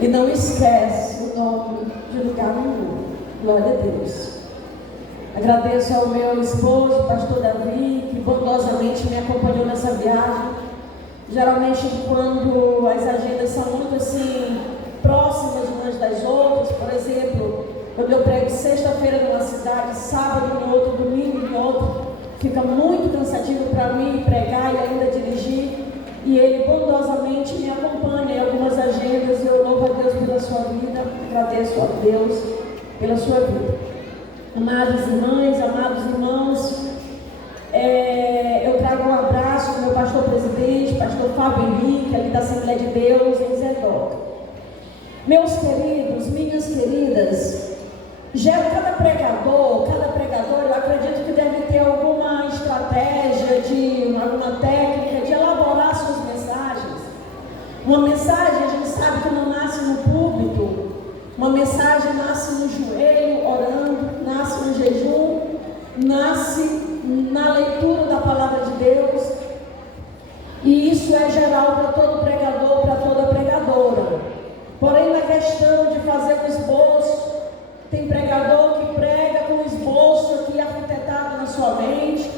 e não esquece o nome de lugar nenhum. Glória a Deus. Agradeço ao meu esposo, pastor Davi, que bondosamente me acompanhou nessa viagem. Geralmente, quando as agendas são muito assim, próximas umas das outras, por exemplo, quando eu prego sexta-feira numa cidade, sábado em outra, domingo em outra, fica muito cansativo para mim pregar e ainda dirigir. E ele bondosamente me acompanha em algumas agendas. Eu louvo a Deus pela sua vida, agradeço a Deus pela sua vida. Amadas irmãs, amados irmãos, eu trago um abraço do meu pastor presidente, pastor Fábio Henrique, ali da Assembleia de Deus, em Zedoca. Meus queridos, minhas queridas, cada pregador, eu acredito que deve ter alguma estratégia, alguma técnica de elaborar suas mensagens. Uma mensagem, a gente sabe que não nasce no púlpito. Uma mensagem nasce no joelho, orando, nasce no jejum, nasce na leitura da palavra de Deus. E isso é geral para todo pregador, para toda pregadora. Porém, na questão de fazer o esboço, tem pregador que prega com o esboço aqui arquitetado na sua mente.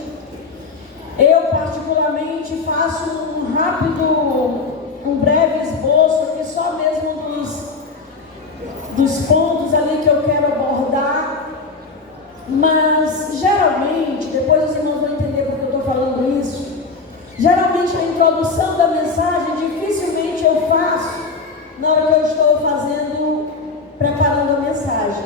Eu, particularmente, faço um breve esboço aqui, só mesmo dos pontos ali que eu quero abordar, mas geralmente, depois os irmãos vão entender porque eu estou falando isso, geralmente a introdução da mensagem dificilmente eu faço na hora que eu estou preparando a mensagem.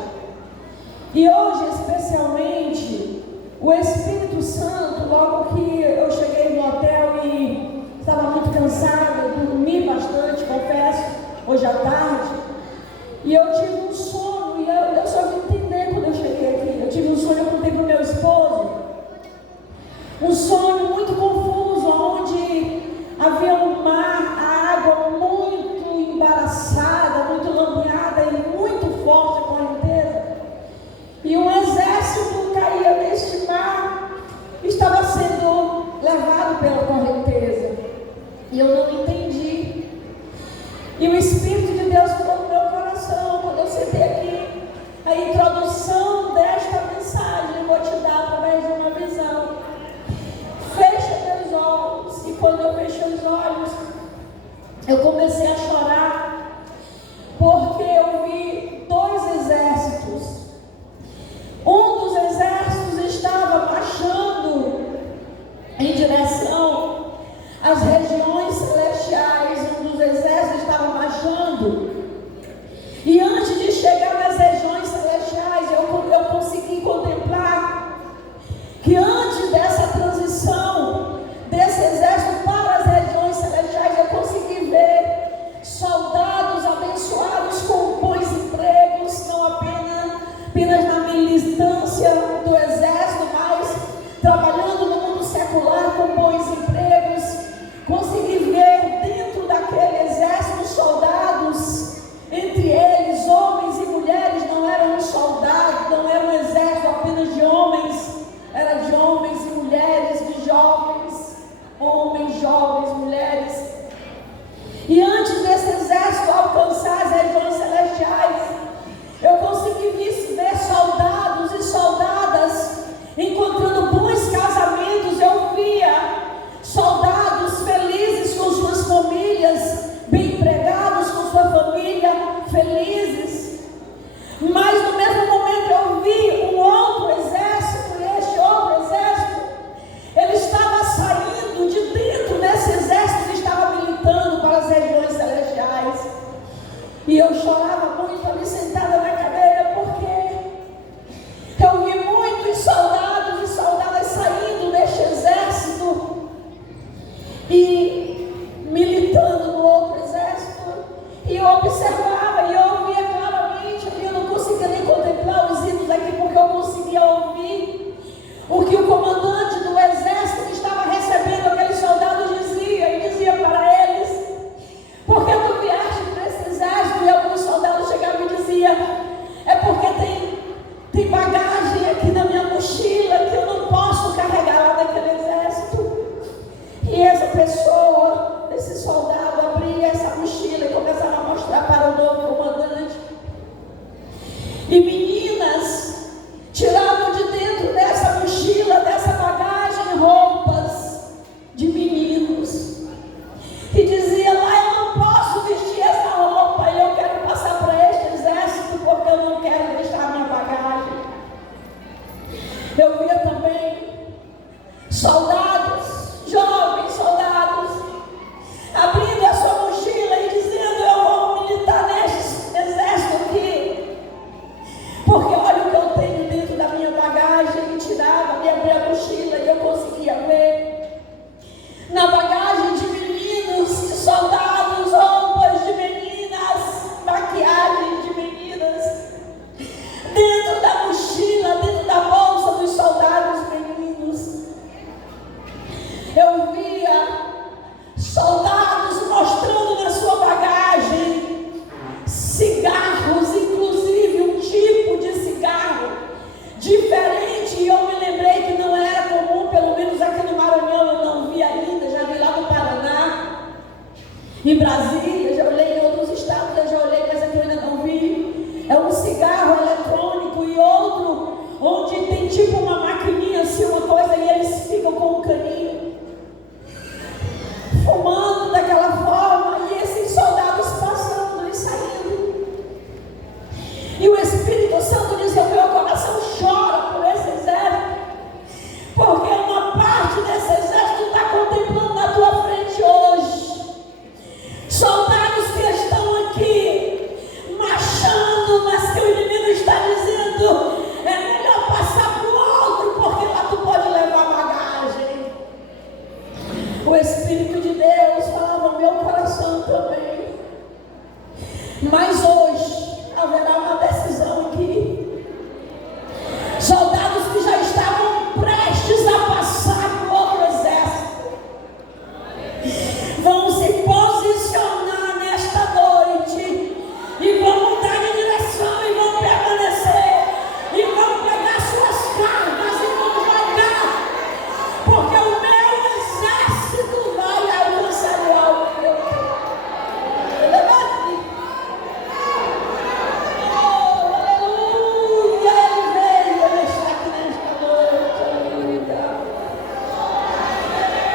E hoje, especialmente, o Espírito Santo, logo que eu cheguei no hotel e estava muito cansada, eu dormi bastante, confesso, hoje à tarde. E eu tive um sono, e eu só vim entender quando eu cheguei aqui. Eu tive um sonho, eu contei para o meu esposo. Um sonho muito confuso, onde havia um mar, a água muito embaraçada, muito lambeada e muito forte a correnteza. E um exército caía neste mar, estava sendo levado pela correnteza. E eu não entendi. E o Espírito de Deus falou no meu coração, quando eu sentei aqui, a introdução desta mensagem eu vou te dar através de uma visão. Fecha teus olhos. E quando eu fechei os olhos, eu comecei a chorar, porque eu vi dois exércitos. Um dos exércitos estava marchando em direção às regiões celestiais. Um dos exércitos estava marchando. E antes de chegar nas regiões celestiais, eu consegui contemplar que antes dessa transição desse exército para as regiões celestiais, eu consegui ver soldados abençoados com bons empregos, não apenas na militância do exército, mas trabalhando no mundo secular com bons empregos. Consegui ver dentro daquele exército soldados, entre eles homens e mulheres. Não era um soldado, não era um exército apenas de homens, era de homens e mulheres, de jovens, homens, jovens, mulheres. E antes desse exército alcançar as regiões celestiais, eu consegui ver soldados e soldadas encontrando bons casamentos. Eu via soldados felizes com suas famílias, bem empregados com sua família, felizes. Mas no mesmo momento eu vi um outro exército, e este outro exército, ele estava saindo de dentro desse exército e estava militando para as regiões celestiais. E eu chorava muito ali sentada na cadeira, porque eu vi muitos soldados e soldadas saindo deste exército e militando no outro exército. E eu observava e eu via claramente, eu não conseguia nem contemplar os hinos aqui, porque eu conseguia ouvir o que o comandante do exército que estava recebendo aqueles soldados dizia, e dizia para eles: porque tu vieste para esse exército? E alguns soldados chegavam e diziam: em Brasília, já olhei em outros estados, eu já olhei, mas aqui eu ainda não vi. É um cigarro eletrônico e outro onde tem tipo uma maquininha assim, uma coisa, e eles ficam com um caninho fumando daquela forma, e esses soldados passando e saindo. E o Espírito Santo diz: o meu coração chora por esse exército, porque uma parte desse exército está contemplando na tua frente hoje. Soldados que estão aqui marchando, mas que o inimigo está dizendo: é melhor passar para o outro, porque lá tu pode levar bagagem. O Espírito de Deus falava ao meu coração também. Mas hoje haverá uma decisão aqui. Soldados que já estavam prestes a passar para o outro exército vão se posicionar nesta noite e vão dar em direção e vão permanecer e vão pegar suas cargas e vão jogar, porque o meu exército vai alcançar o alvo. Oh, aleluia! Ele veio, ele está aqui nesta noite, aleluia!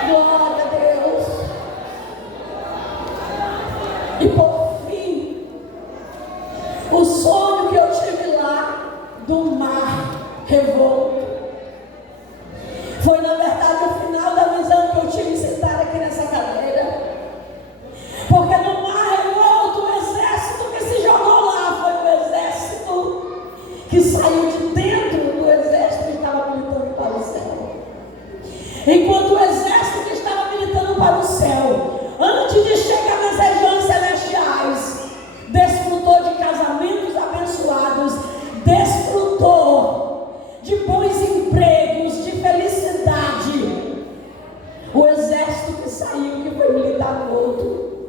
Glória a Deus! E por fim, o sonho que eu tive lá do mar revolto foi, na verdade, o final da visão que eu tive sentada aqui nessa cadeira. Porque no mar revolto, o exército que se jogou lá foi o exército que saiu de dentro do exército que estava militando para o céu. Enquanto o exército que estava militando para o céu, antes de chegar nas regiões celestiais, desfrutou de casamentos abençoados, desfrutou de bons empregos, de felicidade. O exército que saiu, que foi militar no outro,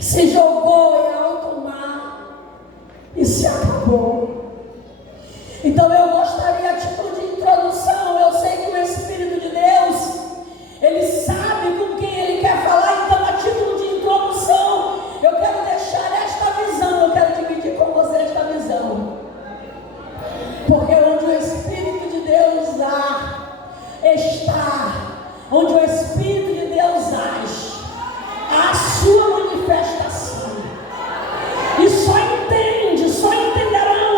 se jogou em alto mar e se acabou. Então eu gostaria, a título de introdução, eu sei que o Espírito de Deus, Ele sabe com quem Ele quer falar, então a título de introdução, eu quero deixar esta visão, eu quero dividir com você esta visão. Porque onde o Espírito de Deus está, onde o Espírito de Deus age, a sua manifestação. E só entenderão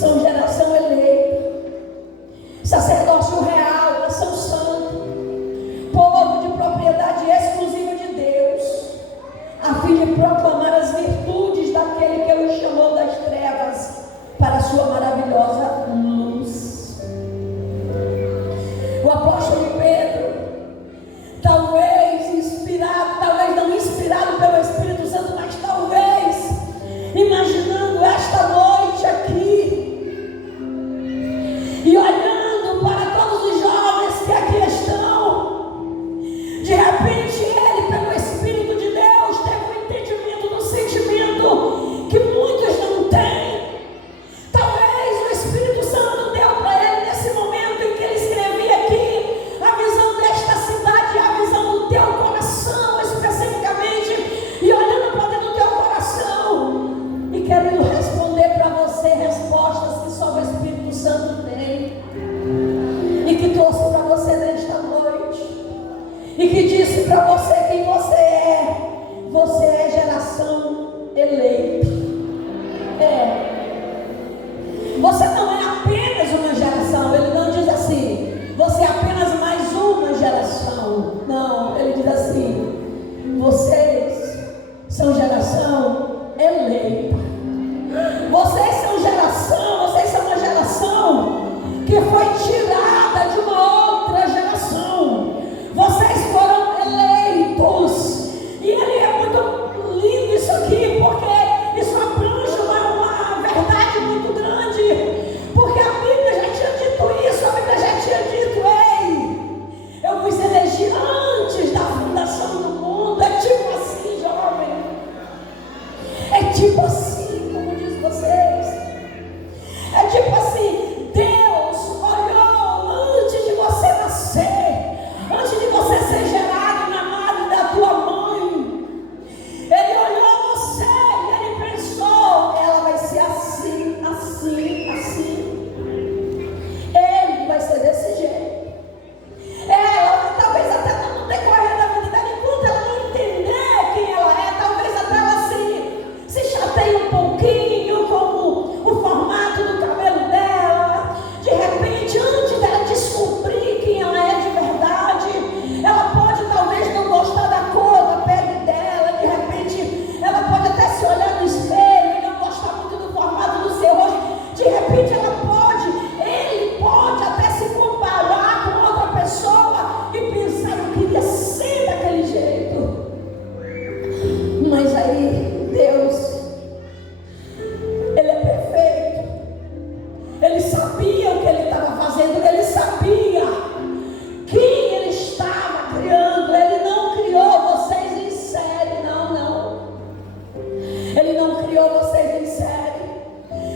são geração eleita, sacerdócio real, nação santa, povo de propriedade exclusiva de Deus, a fim de proclamar as virtudes daquele que o chamou das trevas para a sua maravilhosa luz. O apóstolo Pedro, talvez inspirado, talvez não inspirado pelo Espírito Santo, mas talvez imaginando esta noite aqui e olhando para todos os jovens que aqui estão, de repente ele, pelo Espírito de Deus, teve um entendimento do sentimento que muitos não têm. Talvez o Espírito Santo deu para ele nesse momento em que ele escrevia aqui a visão desta cidade, a visão do teu coração especificamente, e olhando para dentro do teu coração e querendo responder para você respostas que só o Espírito Santo tem, e que trouxe para você nesta noite, e que disse para você quem você é. Você é geração eleita. Você não é apenas uma geração. Ele não diz assim, você é apenas mais uma geração. Não, ele diz assim, vocês são geração eleita. Vocês são uma geração que foi tirada de uma outra geração. Vocês foram eleitos. E ele é muito lindo isso aqui, porque isso abrange uma verdade muito grande. Porque a Bíblia já tinha dito isso, a Bíblia já tinha dito, ei, eu vos elegi antes da fundação do mundo. É tipo assim, jovem. É tipo assim, como diz vocês. É tipo assim, Deus olhou antes de você nascer, antes de você ser gerado na madre da tua mãe. Ele olhou você e ele pensou, ela vai ser assim, assim, assim. Ele vai ser desse jeito. Ela talvez até no decorrer da vida dela, enquanto ela não entender quem ela é, talvez até ela se chateie um pouquinho com o formato do cabelo dela. De repente, antes dela descobrir quem ela é de verdade, ela pode talvez não gostar da cor da pele dela. De repente, ela pode até se olhar no espelho e não gostar muito do formato do seu rosto. De repente, ele pode até se comparar com outra pessoa e pensar, eu queria ser daquele jeito. Mas aí, Deus, Ele é perfeito. Ele sabia o que Ele estava fazendo. Ele sabia quem Ele estava criando. Ele não criou vocês em série. Não. Ele não criou vocês em série.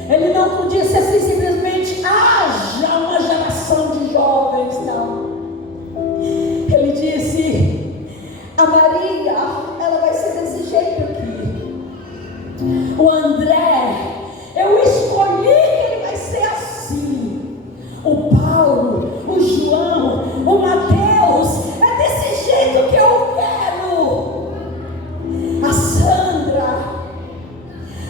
Ele não disse assim simplesmente, haja uma geração de jovens. Não. Ele disse, a Maria, ela vai ser desse jeito aqui. O André, eu escolhi que ele vai ser assim. O Paulo, o João, o Mateus, é desse jeito que eu quero. A Sandra,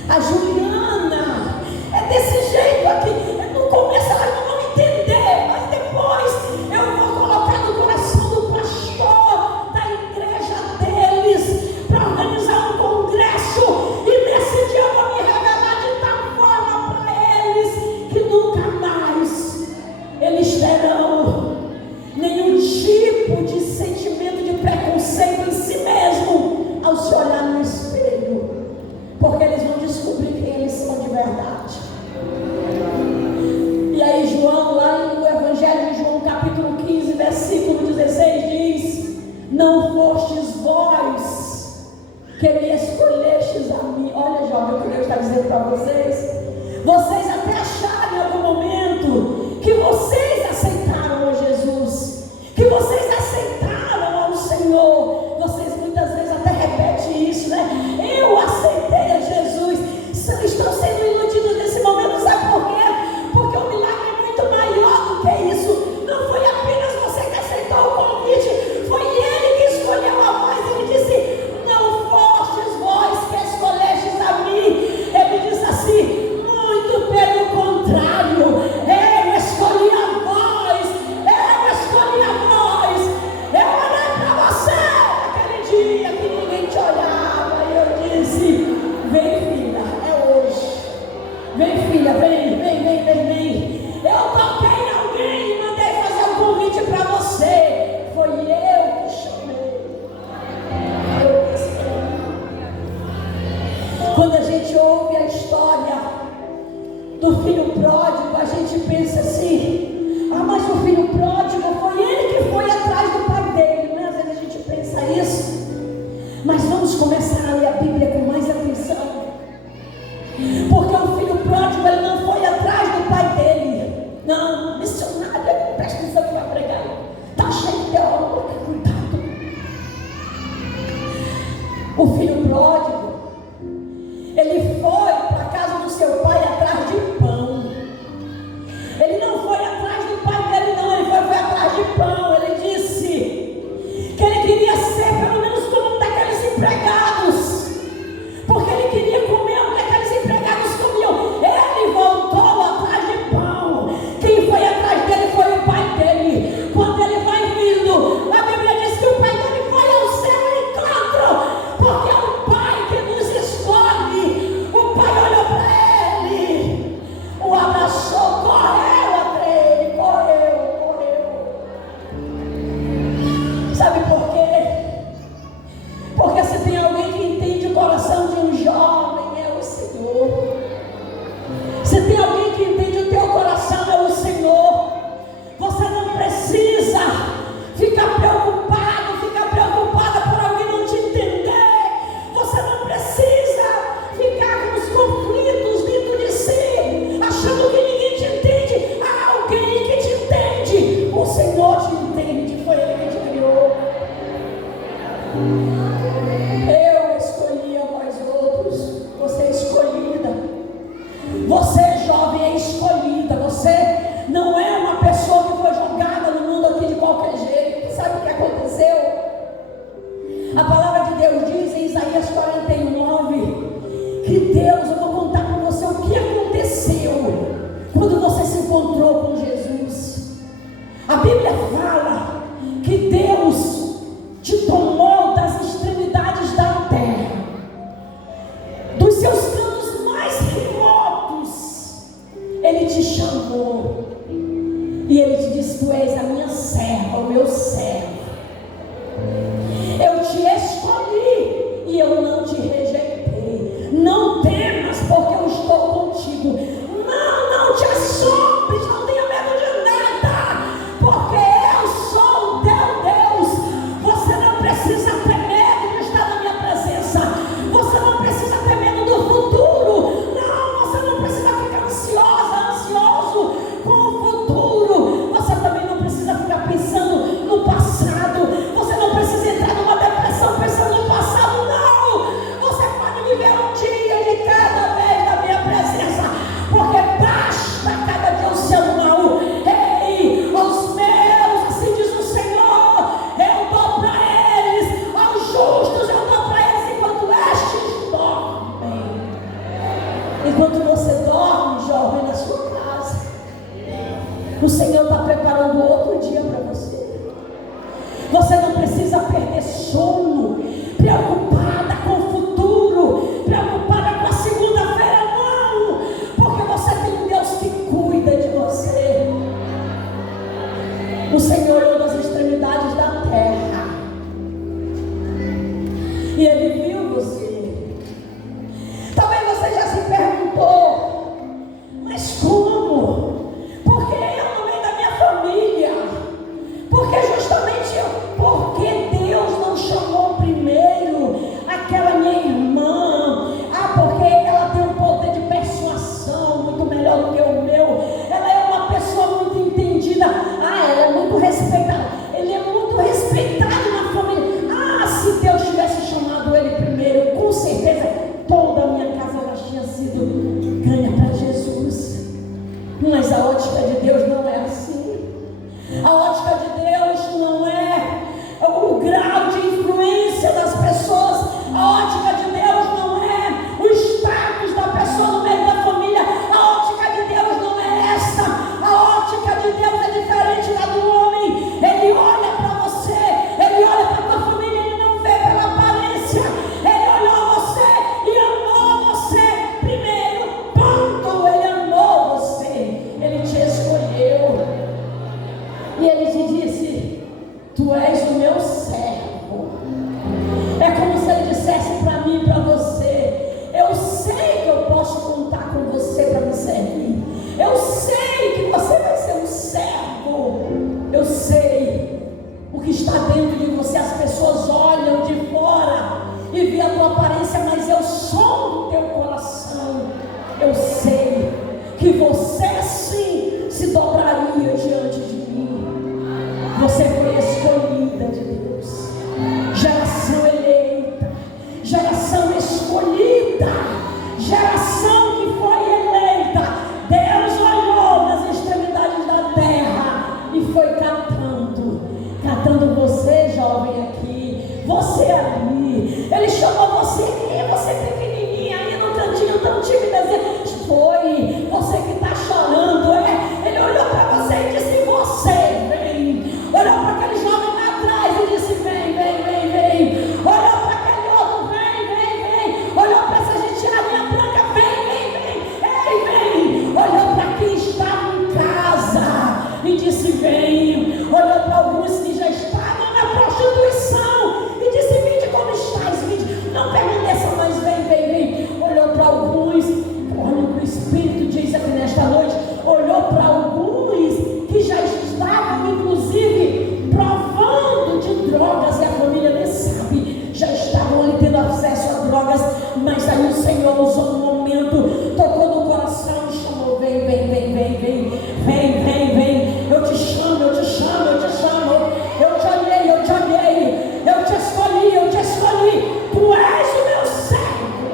a Juliana, é desse jeito aqui. No começo elas não vão entender, mas depois eu vou colocar no coração do pastor da igreja deles para organizar um congresso, e nesse dia eu vou me revelar de tal forma para eles que nunca mais eles terão nenhum tipo de sentimento de preconceito em si mesmo ao se olhar no espelho, porque eles vão descobrir quem eles são de verdade. E aí João, lá no Evangelho de João, capítulo 15, versículo 16, diz, não fostes vós que me escolhestes a mim. Olha, jovem, o que Deus está dizendo para vocês. Vocês até acharam em algum momento que vocês aceitaram a Jesus, que vocês aceitaram ao Senhor. Vocês muitas vezes até repetem isso, né? Eu aceitei a Jesus. Estão sendo iludidos nesse momento, sabe por quê? Porque o milagre é muito maior do que isso. Não foi apenas você que aceitou o convite, foi Ele que escolheu a voz. Ele disse, não fostes vós que escolhestes a mim. Ele disse assim, contrário. Eu escolhi a voz. Eu olhei para você naquele dia que ninguém te olhava e eu disse: vem, filha, é hoje. Vem, filha, vem. Eu toquei em alguém e mandei fazer um convite para você. Foi eu que chamei. Quando a gente ouve a história do filho pródigo, a gente pensa assim: ah, mas o filho pródigo foi ele que foi atrás do pai dele, né? Às vezes a gente pensa isso. Mas vamos começar a ler a Bíblia com mais atenção. Porque o filho pródigo, ele não foi atrás do pai dele. Não, missionário, presta atenção que vai pregar. Está cheio de teólogo, cuidado. O filho pródigo, ele foi para a casa do seu pai atrás de pão. Ele não foi atrás do pai dele, não. Ele foi atrás de pão. Ele disse que ele queria ser pelo menos como um daqueles empregados, porque ele queria comer o que aqueles empregados comiam. Ele voltou atrás de pão. Quem foi atrás dele foi o pai dele. Quando ele vai vindo, a Bíblia diz que o pai dele foi ao seu encontro, porque é o pai que nos escolhe. O pai olhou para ele, o abraçou, correu até ele, correu. Sabe por quê? Porque se tem alguém que entende o coração de um jovem, é o Senhor. Se tem alguém que entende o teu coração, é o Senhor. Você não precisa ficar preocupada por alguém não te entender. Você não precisa ficar com os conflitos dentro de si, achando que ninguém te entende. Há alguém que te entende. O Senhor te entende. Foi Ele que te criou. Eu escolhi a vós outros. Você é escolhida. Você, jovem, é escolhida. Você não é uma pessoa que foi jogada no mundo aqui de qualquer jeito. Sabe o que aconteceu? A palavra de Deus diz em Isaías 41:9 que Deus, eu vou contar para você o que aconteceu quando você se encontrou com Jesus. A Bíblia fala que Deus te tomou das extremidades da terra, dos seus cantos mais remotos. Ele te chamou e Ele te disse: tu és a minha serva, o meu servo. Eu te escolhi e eu não te rejeitei. Não temas, porque eu estou contigo. Não te assombres, não tenha medo de nada, porque eu sou o teu Deus. Você não precisa ter medo de estar na minha presença. Você não precisa ter medo do futuro. Não, você não precisa ficar ansioso com o futuro. Você também não precisa ficar pensando no passado. Você não precisa entrar numa depressão pensando no passado. Não, você pode viver um dia de cada vez na minha presença, porque basta cada dia o seu mal. Ei, aos meus, assim diz o Senhor, eu dou para eles, aos justos eu dou para eles enquanto estes dormem. Enquanto você dorme, jovem, na sua casa, o Senhor está preparando outro dia para você. Você não precisa perder sono, preocupada com o futuro, preocupada com a segunda-feira, não, porque você tem um Deus que cuida de você. O Senhor olhou das extremidades da terra e Ele viu você. Talvez você já se perguntou: mas como? Porque eu no meio da minha família? Porque justamente porque Deus não chamou primeiro aquela minha irmã? Porque ela tem um poder de persuasão muito melhor do que o meu. Ela é uma pessoa muito entendida. Ela é muito respeitada. Ele é muito respeitado na família. Se Deus tivesse chamado ele primeiro, com certeza toda a minha casa ela tinha sido ganha para Jesus. Mas a ótica de Deus não é assim. A ótica de Deus não é o grau de influência das pessoas. A ótica de Deus não é o status da pessoa no meio da família. A ótica de Deus não é está dentro de você. As pessoas olham de fora e veem a tua aparência, mas eu sou do teu coração. Eu sei que você sim se dobraria diante de mim. Você foi escolhida de Deus, geração eleita, geração escolhida, geração que foi eleita. Deus olhou nas extremidades da terra e foi catando você, jovem, aqui, você ali. Ele chamou você aqui, você pequenininha aí no cantinho tão tímida. Foi você que está chorando, Ele olhou para você e disse: você vem. Olhou para aquele jovem lá atrás e disse: vem. Olhou para aquele outro: vem. Olhou para essa gentiarinha branca: vem. Olhou para quem estava em casa e disse: vem. Olhou para alguns que já estavam na prostituição e disse: vinde como estás, vinde, não permaneça mais, vem. Olhou para alguns, olha o que o Espírito diz aqui nesta noite, olhou para alguns que já estavam inclusive provando de drogas e a família nem sabe, já estavam ali tendo acesso a drogas, mas aí o Senhor usou um momento, tocou no coração e chamou: vem, eu te chamo, eu te amei, eu te escolhi, tu és o meu servo,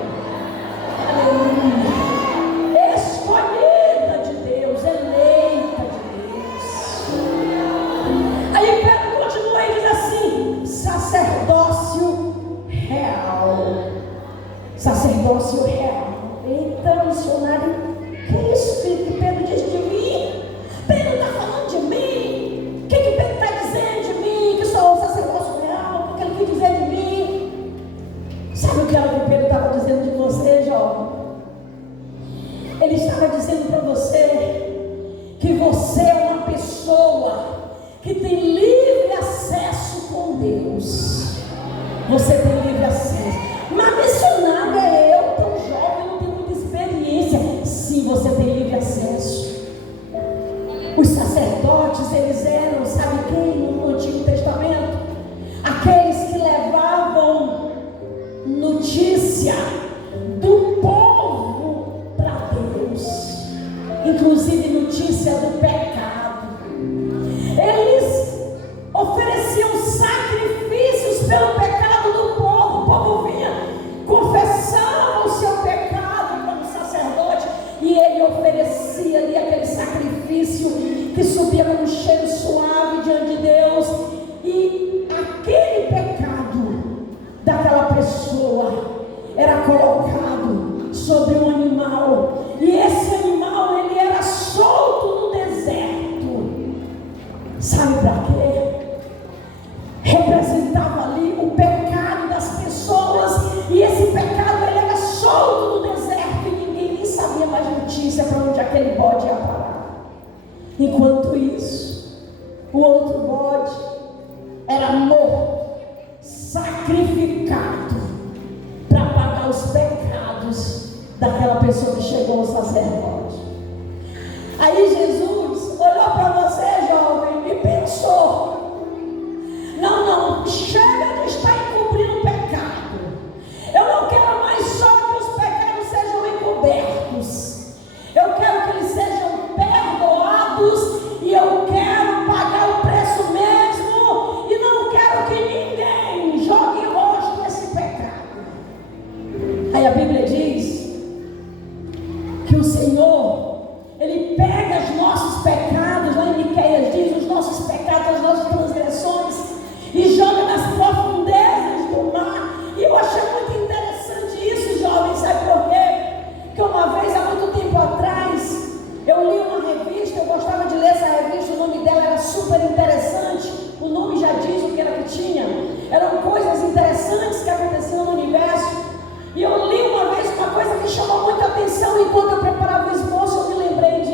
aleluia, escolhida de Deus, eleita de Deus. Aí Pedro continua e diz assim: sacerdócio real. Eita, missionário, que é isso que Pedro diz de mim? Pedro está falando de mim. O que Pedro está dizendo de mim? Que sou o sacerdócio real. O que ele quer dizer de mim? Sabe o que era que Pedro estava dizendo de você, jovem? Ele estava dizendo para você que você é uma pessoa que tem livre acesso com Deus. Você tem livre acesso. Mas missionário é eu, tão jovem, não tenho muita experiência. Sim, você tem livre acesso. Os sacerdotes, eles eram, sabe quem no Antigo Testamento? Aqueles que levavam notícia do povo para Deus, inclusive notícia do pecado. Eles ofereciam sacrifícios pelo pecado do povo. O povo vinha, confessava o seu pecado como sacerdote, e ele oferecia ali aquele sacrifício que subia como um cheiro suave diante de Deus, e aquele pecado daquela pessoa era colocado sobre um animal, e esse animal ele era solto no deserto. Sabe para quê? Representava ali o pecado das pessoas, e esse pecado ele era solto no deserto e ninguém nem sabia mais notícia para onde aquele bode ia parar. Enquanto isso, o outro bode era morto, sacrificado para pagar os pecados daquela pessoa que chegou ao sacerdote. Aí Jesus olhou para você, jovem, e pensou: não, chega de estar encobrindo o pecado. Eu não quero mais só que os pecados sejam encobertos. Eu quero que eles sejam perdoados, e eu quero pagar o preço mesmo, e não quero que ninguém jogue em rosto esse pecado. Aí a Bíblia diz que o Senhor, Ele pega os nossos pecados